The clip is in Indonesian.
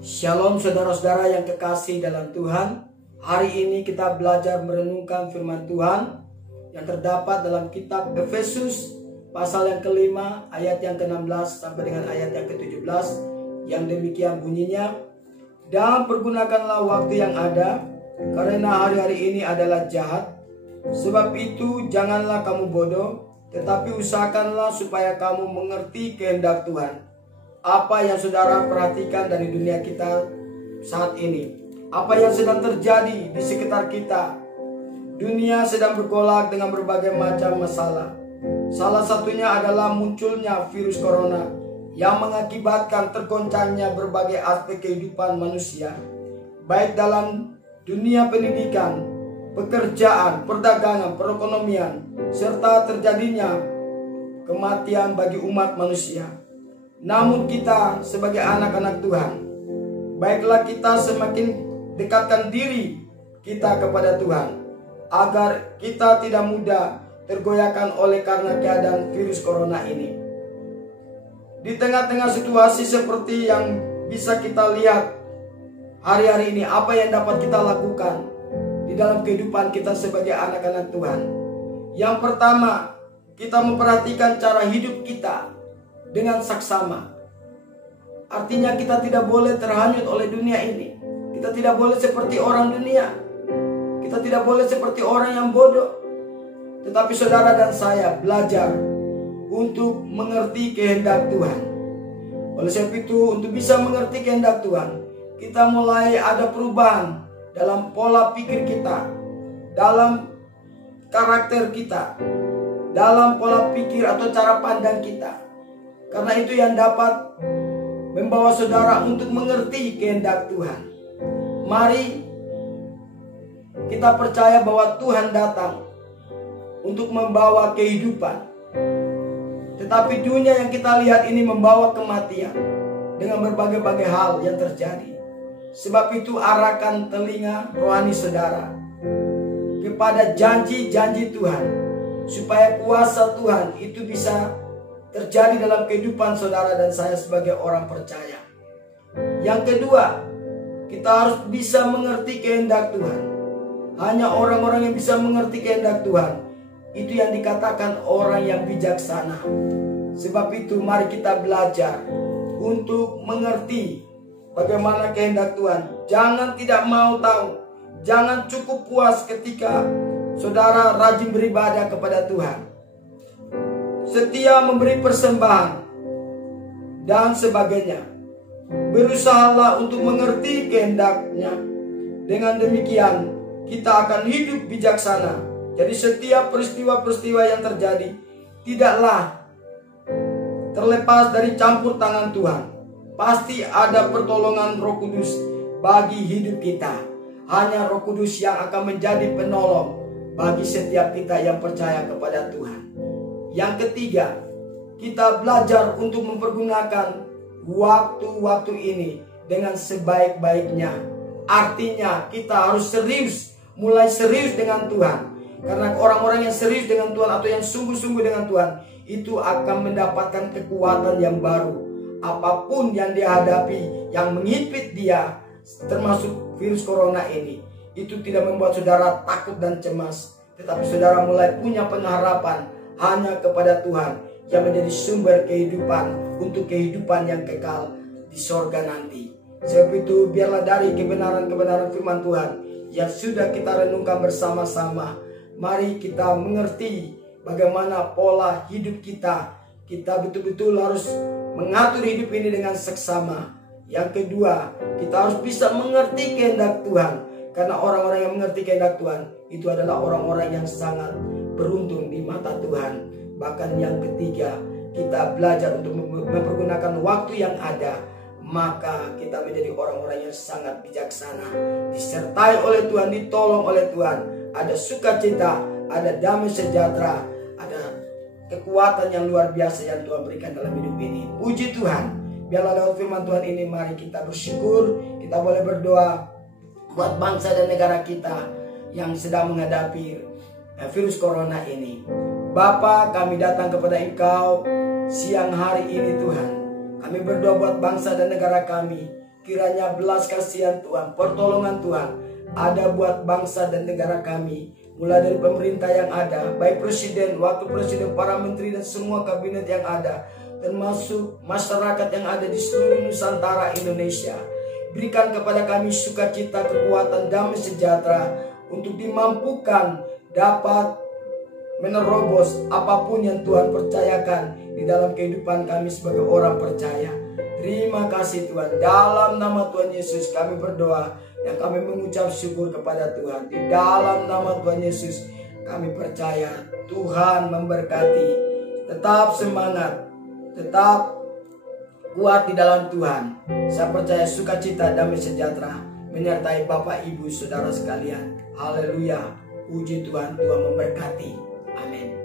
Shalom saudara-saudara yang kekasih dalam Tuhan. Hari ini kita belajar merenungkan firman Tuhan yang terdapat dalam kitab Efesus pasal yang kelima ayat yang ke-16 sampai dengan ayat yang ke-17, yang demikian bunyinya, dan pergunakanlah waktu yang ada, karena hari-hari ini adalah jahat. Sebab itu janganlah kamu bodoh, tetapi usahakanlah supaya kamu mengerti kehendak Tuhan. Apa yang saudara perhatikan dari dunia kita saat ini? Apa yang sedang terjadi di sekitar kita? Dunia sedang bergolak dengan berbagai macam masalah. Salah satunya adalah munculnya virus corona yang mengakibatkan tergoncangnya berbagai aspek kehidupan manusia, baik dalam dunia pendidikan, pekerjaan, perdagangan, perekonomian, serta terjadinya kematian bagi umat manusia. Namun kita sebagai anak-anak Tuhan, baiklah kita semakin dekatkan diri kita kepada Tuhan, agar kita tidak mudah tergoyahkan oleh karena keadaan virus corona ini. Di tengah-tengah situasi seperti yang bisa kita lihat hari-hari ini, apa yang dapat kita lakukan di dalam kehidupan kita sebagai anak-anak Tuhan? Yang pertama, kita memperhatikan cara hidup kita dengan saksama. Artinya kita tidak boleh terhanyut oleh dunia ini. Kita tidak boleh seperti orang dunia. Kita tidak boleh seperti orang yang bodoh. Tetapi saudara dan saya belajar untuk mengerti kehendak Tuhan. Oleh sebab itu, untuk bisa mengerti kehendak Tuhan, kita mulai ada perubahan dalam pola pikir kita, dalam karakter kita, dalam pola pikir atau cara pandang kita. Karena itu yang dapat membawa saudara untuk mengerti kehendak Tuhan. Mari kita percaya bahwa Tuhan datang untuk membawa kehidupan. Tetapi dunia yang kita lihat ini membawa kematian dengan berbagai-bagai hal yang terjadi. Sebab itu arahkan telinga rohani saudara kepada janji-janji Tuhan, supaya kuasa Tuhan itu bisa terjadi dalam kehidupan saudara dan saya sebagai orang percaya. Yang kedua, kita harus bisa mengerti kehendak Tuhan. Hanya orang-orang yang bisa mengerti kehendak Tuhan, itu yang dikatakan orang yang bijaksana. Sebab itu mari kita belajar untuk mengerti bagaimana kehendak Tuhan. Jangan tidak mau tahu. Jangan cukup puas ketika saudara rajin beribadah kepada Tuhan, setia memberi persembahan, dan sebagainya. Berusahalah untuk mengerti kehendaknya. Dengan demikian, kita akan hidup bijaksana. Jadi setiap peristiwa-peristiwa yang terjadi tidaklah terlepas dari campur tangan Tuhan. Pasti ada pertolongan Roh Kudus bagi hidup kita. Hanya Roh Kudus yang akan menjadi penolong bagi setiap kita yang percaya kepada Tuhan. Yang ketiga, kita belajar untuk mempergunakan waktu-waktu ini dengan sebaik-baiknya. Artinya kita harus serius, mulai serius dengan Tuhan. Karena orang-orang yang serius dengan Tuhan atau yang sungguh-sungguh dengan Tuhan, itu akan mendapatkan kekuatan yang baru. Apapun yang dia hadapi, yang mengimpit dia, termasuk virus corona ini, itu tidak membuat saudara takut dan cemas. Tetapi saudara mulai punya pengharapan hanya kepada Tuhan yang menjadi sumber kehidupan untuk kehidupan yang kekal di sorga nanti. Sebab itu biarlah dari kebenaran-kebenaran firman Tuhan yang sudah kita renungkan bersama-sama, mari kita mengerti bagaimana pola hidup kita. Kita betul-betul harus mengatur hidup ini dengan seksama. Yang kedua, kita harus bisa mengerti kehendak Tuhan. Karena orang-orang yang mengerti kehendak Tuhan itu adalah orang-orang yang sangat beruntung di mata Tuhan. Bahkan yang ketiga, kita belajar untuk mempergunakan waktu yang ada. Maka kita menjadi orang-orang yang sangat bijaksana, disertai oleh Tuhan, ditolong oleh Tuhan. Ada sukacita, ada damai sejahtera, ada kekuatan yang luar biasa yang Tuhan berikan dalam hidup ini. Puji Tuhan. Biarlah lewat firman Tuhan ini mari kita bersyukur. Kita boleh berdoa buat bangsa dan negara kita yang sedang menghadapi virus corona ini. Bapa, kami datang kepada Engkau siang hari ini Tuhan. Kami berdoa buat bangsa dan negara kami. kiranya belas kasihan Tuhan, pertolongan Tuhan ada buat bangsa dan negara kami. Mulai dari pemerintah yang ada, baik presiden, wakil presiden, para menteri dan semua kabinet yang ada, termasuk masyarakat yang ada di seluruh Nusantara Indonesia. Berikan kepada kami sukacita, kekuatan, damai sejahtera untuk dimampukan dapat menerobos apapun yang Tuhan percayakan di dalam kehidupan kami sebagai orang percaya. Terima kasih Tuhan. Dalam nama Tuhan Yesus kami berdoa dan kami mengucap syukur kepada Tuhan. Di dalam nama Tuhan Yesus kami percaya Tuhan memberkati. Tetap semangat, tetap kuat di dalam Tuhan. Saya percaya sukacita, damai sejahtera menyertai Bapak, Ibu, Saudara sekalian. Haleluya. Puji Tuhan, Tuhan memberkati. Amin.